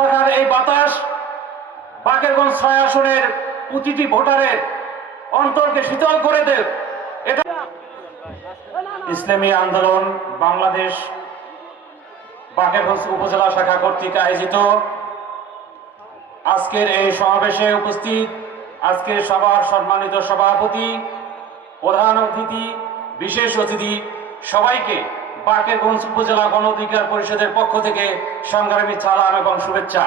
পাখার এই বাতাস বাকেরগঞ্জ ছয় আসনের প্রতিটি ভোটারের অন্তরকে শীতল করে দেব। এটা ইসলামী আন্দোলন বাংলাদেশ বাকেরগঞ্জ উপজেলা শাখা কর্তৃক আয়োজিত। আজকের এই সমাবেশে উপস্থিত আজকের সবার সম্মানিত সভাপতি, প্রধান অতিথি, বিশেষ অতিথি সবাইকে বাকেরগঞ্জ উপজেলা গণ অধিকার পরিষদের পক্ষ থেকে সংগ্রামী সালাম এবং শুভেচ্ছা।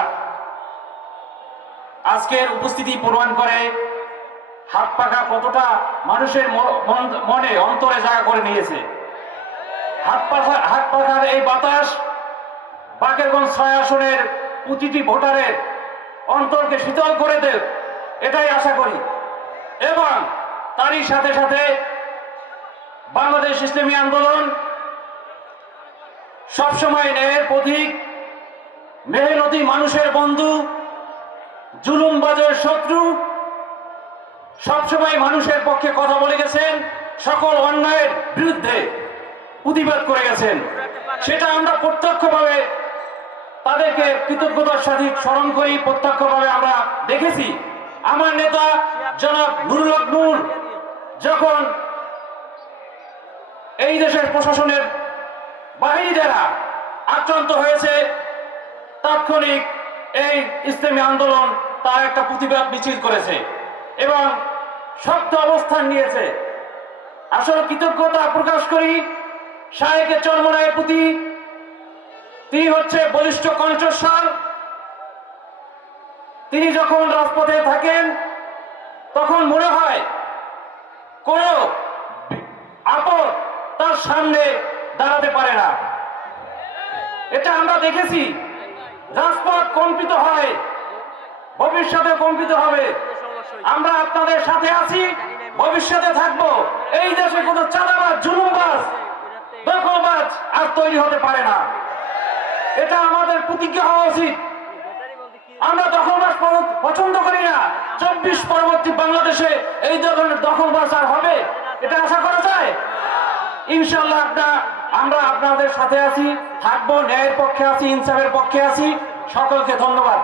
আজকের উপস্থিতি প্রমাণ করে হাত পাখা কতটা মানুষের মনে অন্তরে জায়গা করে নিয়েছে। হাত পাখা হাত পাখার এই বাতাস বাকেরগঞ্জ ছয় আসনের প্রতিটি ভোটারের অন্তরকে শীতল করে দেব এটাই আশা করি। এবং তারই সাথে সাথে বাংলাদেশ ইসলামী আন্দোলন সবসময় ন্যায়ের প্রতীক, মেহনতি মানুষের বন্ধু, জুলুমবাজের শত্রু, সবসময় মানুষের পক্ষে কথা বলে গেছেন, সকল অন্যায়ের বিরুদ্ধে প্রতিবাদ করে গেছেন। সেটা আমরা প্রত্যক্ষভাবে তাদেরকে কৃতজ্ঞতার সাথে স্মরণ করি, প্রত্যক্ষভাবে আমরা দেখেছি। আমার নেতা জনাব নুরুল নূর যখন এই দেশের প্রশাসনের বাহিনী দ্বারা আক্রান্ত হয়েছে। তাৎক্ষণিক এই ইসলামী আন্দোলন তার একটা প্রতিবাদ মিছিল করেছে এবং শক্ত অবস্থান নিয়েছে। আসলে কৃতজ্ঞতা প্রকাশ করি শাহেকে চরমনায়ের প্রতি। তিনি হচ্ছে বলিষ্ঠ কণ্ঠস্বর। তিনি যখন রাজপথে থাকেন, তখন মনে হয় কোন আপদ তার সামনে দাঁড়াতে পারে না। এটা আমরা দেখেছি। রাজপথ কম্পিত হয়। ভবিষ্যতে কম্পিত হবে। আমরা আপনাদের সাথে আছি। ভবিষ্যতে থাকব। এই দেশে কোনো চাঁদাবাজ, জুলুমবাজ, দখলবাজ আর তৈরি হতে পারে না। এটা আমাদের প্রতিজ্ঞা হওয়া উচিত। আমরা দখলবাজ প- পছন্দ করি না। চব্বিশ পরবর্তী বাংলাদেশে এই ধরনের দখলবাজ আর হবে। এটা আশা করা যায়? ইনশাল্লাহ আপনা আমরা আপনাদের সাথে আছি থাকব ন্যায়ের পক্ষে আছি ইনসাফের পক্ষে আছি। সকলকে ধন্যবাদ।